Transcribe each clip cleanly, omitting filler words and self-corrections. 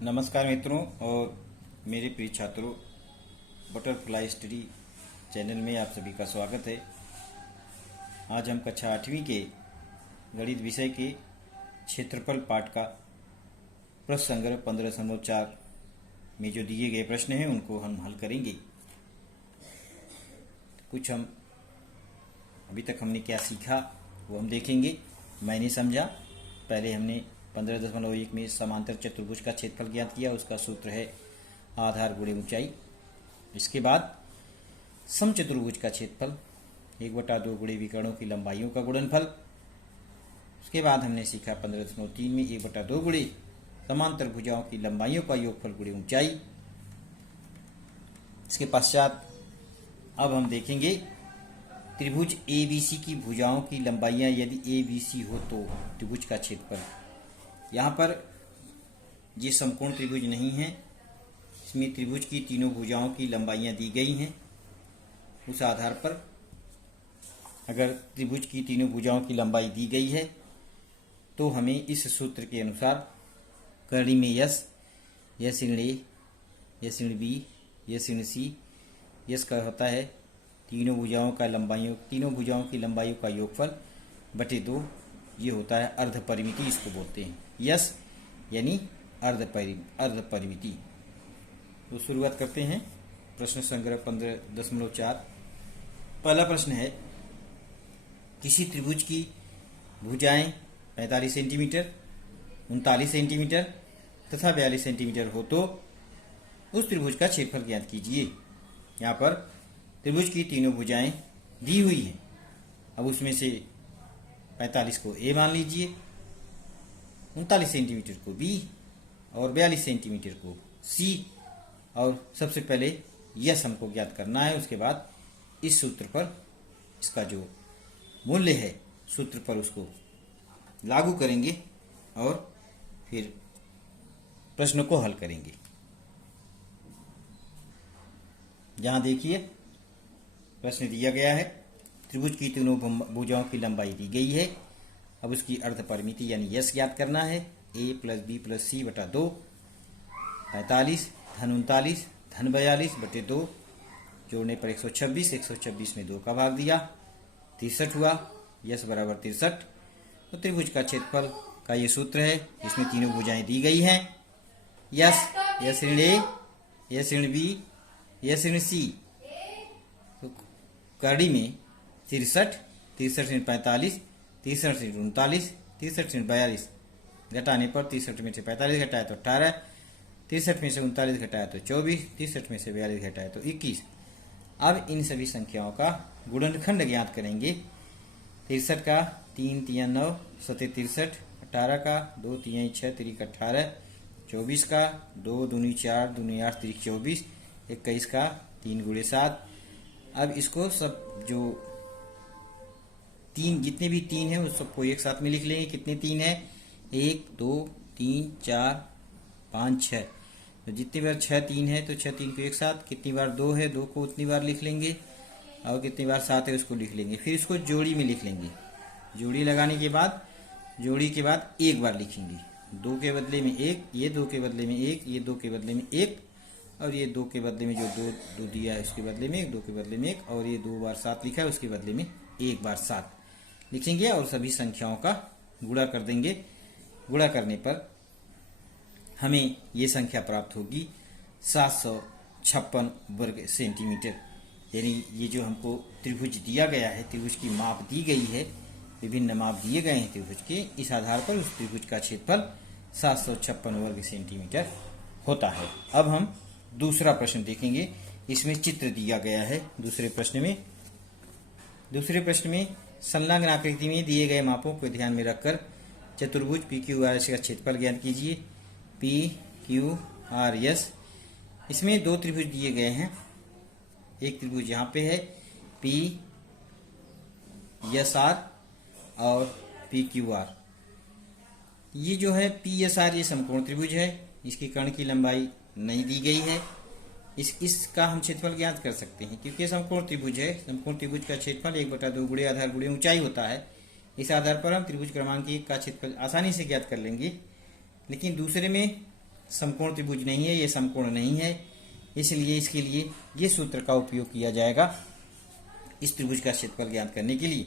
नमस्कार मित्रों और मेरे प्रिय छात्रों, बटरफ्लाई स्टडी चैनल में आप सभी का स्वागत है। आज हम कक्षा 8वीं के गणित विषय के क्षेत्रफल पाठ का प्रश्न संग्रह 15.4 में जो दिए गए प्रश्न हैं उनको हम हल करेंगे। कुछ हम अभी तक हमने क्या सीखा वो हम देखेंगे। मैंने समझा, पहले हमने 15.1 में समांतर चतुर्भुज का क्षेत्रफल ज्ञात किया। उसका सूत्र है आधार गुणे ऊंचाई। इसके बाद समचतुर्भुज का क्षेत्रफल 1/2 गुणे विकर्णों की लंबाइयों का गुणनफल। उसके बाद हमने सीखा 15.3 में 1/2 गुणे समांतर भुजाओं की लंबाइयों का योगफल गुणे ऊंचाई। इसके पश्चात अब हम देखेंगे त्रिभुज ABC की भुजाओं की लंबाइयां यदि ABC हो तो त्रिभुज का क्षेत्रफल। यहाँ पर ये समकोण त्रिभुज नहीं है, इसमें त्रिभुज की तीनों भुजाओं की लंबाइयां दी गई हैं। उस आधार पर अगर त्रिभुज की तीनों भुजाओं की लंबाई दी गई है तो हमें इस सूत्र के अनुसार करणी में यस ऋण A, यस ऋण B, यस ऋण C, यस का होता है तीनों भुजाओं की लंबाइयों का योगफल बटे 2। ये होता है अर्ध परिमिति, इसको बोलते हैं यस यानी अर्ध परिमिति। तो शुरुआत करते हैं प्रश्न संग्रह 15.4। पहला प्रश्न है, किसी त्रिभुज की भुजाएं 45 सेंटीमीटर, 39 सेंटीमीटर तथा 42 सेंटीमीटर हो तो उस त्रिभुज का क्षेत्रफल ज्ञात कीजिए। यहाँ पर त्रिभुज की तीनों भुजाएं दी हुई हैं। अब उसमें से 45 को A मान लीजिए, 39 सेंटीमीटर को B और 42 सेंटीमीटर को C। और सबसे पहले यस हमको ज्ञात करना है। उसके बाद इस सूत्र पर इसका जो मूल्य है सूत्र पर उसको लागू करेंगे और फिर प्रश्न को हल करेंगे। यहाँ देखिए प्रश्न दिया गया है, त्रिभुज की तीनों भुजाओं की लंबाई दी गई है। अब उसकी अर्ध परिमिति यानी यस ज्ञात करना है। A + B + C बटा 2, 45 धन 39 धन 42 बटे 2, जोड़ने पर 126, 126 में 2 का भाग दिया, 63 हुआ। यस बराबर 63। तो त्रिभुज का क्षेत्रफल का ये सूत्र है, इसमें तीनों भुजाएं दी गई हैं। यस ऋण A, यस ऋण B, यस ऋण C। तो करड़ी में 63, 63 ऋण 45, 63 ऋण 39, 63 ऋण 42 घटाने पर 63 में से 45 घटाया तो 18, 63 में से 39 घटाया तो 24, 63 में से 42 घटाया तो 21। अब इन सभी संख्याओं का गुणनखंड ज्ञात करेंगे। 63 का 3 × 9 7 63, 18 का 2 × 6 3 18, 24 का 2 दूनी 4 दूनी 8 3 24, 21 का 3 × 7। अब इसको सब जो जितने भी 3 है उस सबको एक साथ में लिख लेंगे। कितने 3 है? 1 2 3 4 5 6। तो जितनी बार 6 3 है तो 6 3 को एक साथ, कितनी बार 2 है 2 को उतनी बार लिख लेंगे, और कितनी बार 7 है उसको लिख लेंगे। फिर इसको जोड़ी में लिख लेंगे। जोड़ी लगाने के बाद एक बार लिखेंगे। 2 के बदले में 1, ये 2 के बदले में 1, ये 2 के बदले में 1, और ये 2 के बदले में जो 2 दिया है उसके बदले में 1, 2 के बदले में 1, और ये 2 बार 7 लिखा है उसके बदले में 1 बार 7 लिखेंगे और सभी संख्याओं का गुणा कर देंगे। गुणा करने पर हमें ये संख्या प्राप्त होगी 756 वर्ग सेंटीमीटर। यानी ये जो हमको त्रिभुज दिया गया है, त्रिभुज की माप दी गई है, विभिन्न माप दिए गए हैं त्रिभुज के, इस आधार पर उस त्रिभुज का क्षेत्रफल 756 वर्ग सेंटीमीटर होता है। अब हम दूसरा प्रश्न देखेंगे। इसमें चित्र दिया गया है। दूसरे प्रश्न में संलग्न आकृति में दिए गए मापों को ध्यान में रखकर चतुर्भुज PQRS का क्षेत्रफल ज्ञात कीजिए। PQRS, इसमें 2 त्रिभुज दिए गए हैं। एक त्रिभुज यहाँ पे है PSR और PQR। ये जो है PSR ये समकोण त्रिभुज है, इसकी कर्ण की लंबाई नहीं दी गई है। इसका हम क्षेत्रफल ज्ञात कर सकते हैं क्योंकि समकोण त्रिभुज है। समकोण त्रिभुज का क्षेत्रफल 1/2 गुणे आधार गुणे ऊंचाई होता है। इस आधार पर हम त्रिभुज क्रमांक 1 का क्षेत्रफल आसानी से ज्ञात कर लेंगे। लेकिन दूसरे में समकोण त्रिभुज नहीं है, ये समकोण नहीं है, इसलिए इसके लिए ये सूत्र का उपयोग किया जाएगा इस त्रिभुज का क्षेत्रफल ज्ञात करने के लिए,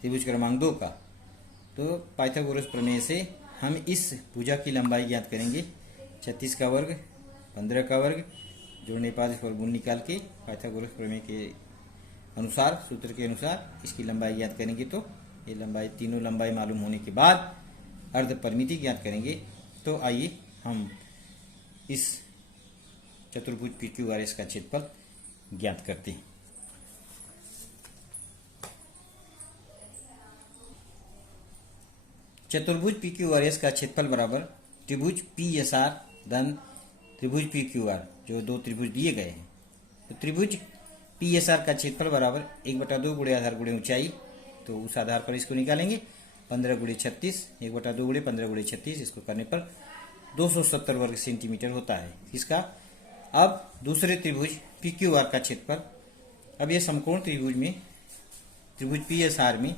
त्रिभुज क्रमांक 2 का। तो पाइथागोरस प्रमेय से हम इस भुजा की लंबाई ज्ञात करेंगे। 36 का वर्ग, 15 का वर्ग, जोड़ने के बाद इस वर्गमूल निकाल के पाइथागोरस प्रमेय के अनुसार, सूत्र के अनुसार इसकी लंबाई ज्ञात करेंगे। तो ये लंबाई, तीनों लंबाई मालूम होने के बाद अर्ध परिमिति ज्ञात करेंगे। तो आइए हम इस चतुर्भुज PQRS का क्षेत्रफल ज्ञात करते हैं। चतुर्भुज PQRS का क्षेत्रफल बराबर त्रिभुज PSR धन त्रिभुज PQR, जो दो त्रिभुज दिए गए हैं। तो त्रिभुज PSR का क्षेत्रफल बराबर 1/2 गुणे आधार गुणे ऊंचाई, तो उस आधार पर इसको निकालेंगे। 15 गुणे 36, 1/2 गुणे 15 गुणे 36, इसको करने पर 270 वर्ग सेंटीमीटर होता है इसका। अब दूसरे त्रिभुज PQR का क्षेत्रफल, अब ये समकोण त्रिभुज में, त्रिभुज PSR में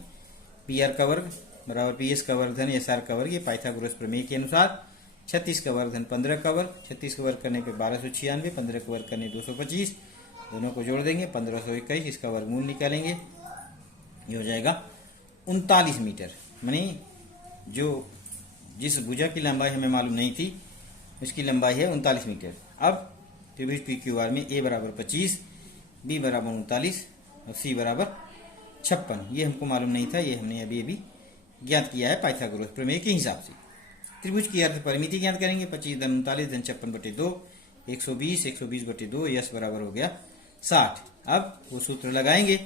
PR का वर्ग बराबर PS का वर्ग धन SR का वर्ग, ये पाइथागोरस प्रमेय के अनुसार 36 का वर्ग धन 15 का वर्ग, 36 का वर्ग करने पे 1296, 15 का वर्ग करने 225, दोनों को जोड़ देंगे 1521, इसका वर्गमूल निकालेंगे, ये हो जाएगा 39 मीटर। मानी जो जिस भुजा की लंबाई हमें मालूम नहीं थी उसकी लंबाई है 39 मीटर। अब त्रिभुज PQR में A बराबर 25, B बराबर 39 और C बराबर 56, ये हमको मालूम नहीं था, ये हमने अभी ज्ञात किया है पाइथागोरस प्रमेय के हिसाब से। त्रिभुज की अर्ध परिमिति ज्ञात करेंगे। 25 धन 39 धन 56/2, 120, 120/2, यश बराबर हो गया 60। अब वो सूत्र लगाएंगे।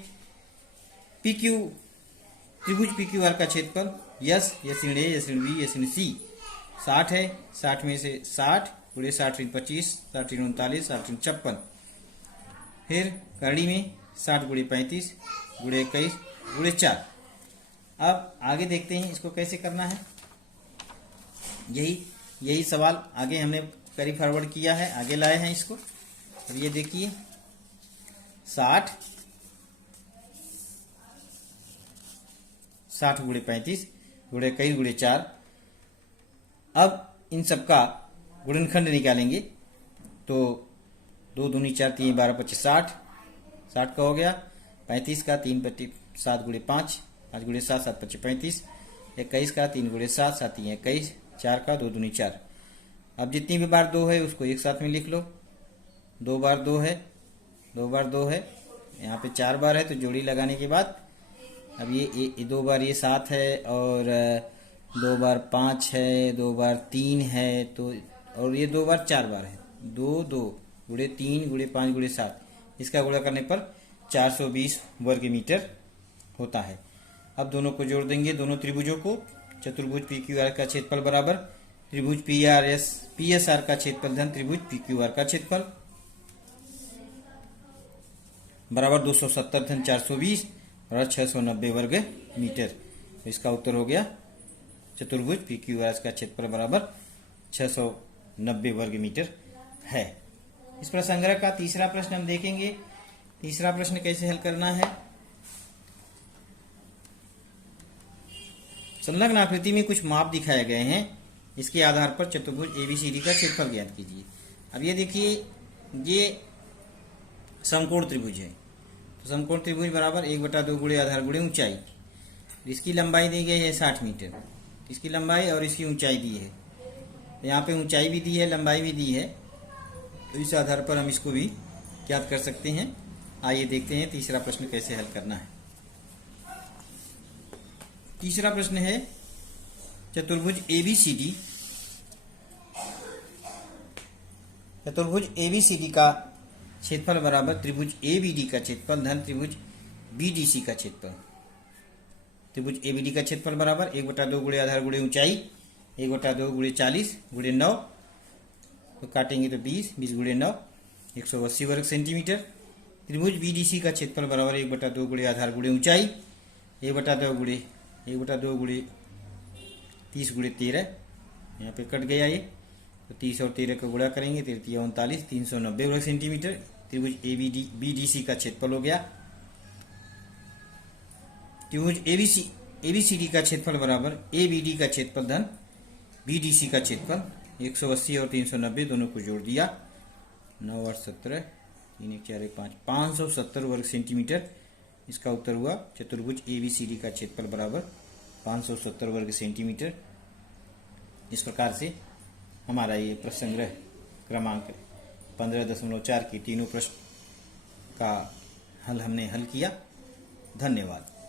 PQ, त्रिभुज PQR का क्षेत्रफल यश, यश ऋण A, यश ऋण B, यश ऋण C 60 है। 60 में से 60 गुणे 60 ऋण 25, 60 ऋण 39, 60 ऋण 56, फिर करड़ी में 60 गुणे 35 गुणे 21 गुणे 4। अब आगे देखते हैं इसको कैसे करना है। यही सवाल आगे हमने कैरी फॉरवर्ड किया है, आगे लाए हैं इसको। अब ये देखिए 60 गुणे 35 गुणे 21 गुणे 4। अब इन सबका गुणनखंड निकालेंगे। तो 2 दूनी 4, 3 12 25 60, 60 का हो गया। 35 का 3 7 गुणे 5, 5 गुणे 7, 7 25 35, 21 का 3 गुणे 7, 7 3 21, 4 का 2 दूनी 4। अब जितनी भी बार 2 है उसको एक साथ में लिख लो। 2 बार 2 है, 2 बार 2 है, यहाँ पे 4 बार है, तो जोड़ी लगाने के बाद अब ये 2 बार ये 7 है, और 2 बार 5 है, 2 बार 3 है, तो और ये 2 बार 4 बार है। 2 2 गुणे 3 गुणे 5 गुणे 7, इसका गुणा करने पर 420 वर्ग मीटर होता है। अब दोनों को जोड़ देंगे, दोनों त्रिभुजों को। चतुर्भुज PQR का क्षेत्रफल बराबर त्रिभुज PSR का क्षेत्रफल धन त्रिभुज PQR का क्षेत्रफल बराबर 270 धन 420 और 690 वर्ग मीटर। तो इसका उत्तर हो गया चतुर्भुज PQR का क्षेत्रफल बराबर 690 वर्ग मीटर है। इस प्रसंग्रह का तीसरा प्रश्न हम देखेंगे। तीसरा प्रश्न कैसे हल करना है। संलग्न आकृति में कुछ माप दिखाए गए हैं, इसके आधार पर चतुर्भुज ABCD का क्षेत्रफल ज्ञात कीजिए। अब ये देखिए, ये समकोण त्रिभुज है। तो समकोण त्रिभुज बराबर 1/2 गुणे आधार गुणे ऊंचाई। इसकी लंबाई दी गई है 60 मीटर, इसकी लंबाई और इसकी ऊंचाई दी है। यहाँ पे ऊंचाई भी दी है, लंबाई भी दी है, तो इस आधार पर हम इसको भी ज्ञात कर सकते हैं। आइए देखते हैं तीसरा प्रश्न कैसे हल करना है। तीसरा प्रश्न है चतुर्भुज ABCD। चतुर्भुज ABCD का क्षेत्रफल बराबर त्रिभुज ABD का क्षेत्रफल धन त्रिभुज BDC का क्षेत्रफल। त्रिभुज ABD का क्षेत्रफल बराबर 1/2 गुणे आधार गुणे ऊंचाई, 1/2 गुणे 40 गुणे 9, तो काटेंगे तो 20, 20 गुणे 9 180 वर्ग सेंटीमीटर। त्रिभुज BDC का क्षेत्रफल बराबर 1/2 गुणे आधार गुणे ऊंचाई, 1/2 गुणे 30 गुणे 13, यहाँ पे कट गया ये, तो 30 और 13 का गुणा करेंगे, 13 39, 390 वर्ग सेंटीमीटर। त्रिभुज BDC का क्षेत्रफल हो गया। त्रिभुज ABCD का क्षेत्रफल बराबर ABD का क्षेत्रफल धन BDC का क्षेत्रफल। 180 और 390 दोनों को जोड़ दिया, 9 8 17, 3 1 4 1 5, 570 वर्ग सेंटीमीटर। इसका उत्तर हुआ चतुर्भुज ABCD का क्षेत्रफल बराबर 570 वर्ग सेंटीमीटर। इस प्रकार से हमारा ये प्रश्नग्रह क्रमांक 15.4 के तीनों प्रश्न का हमने हल किया। धन्यवाद।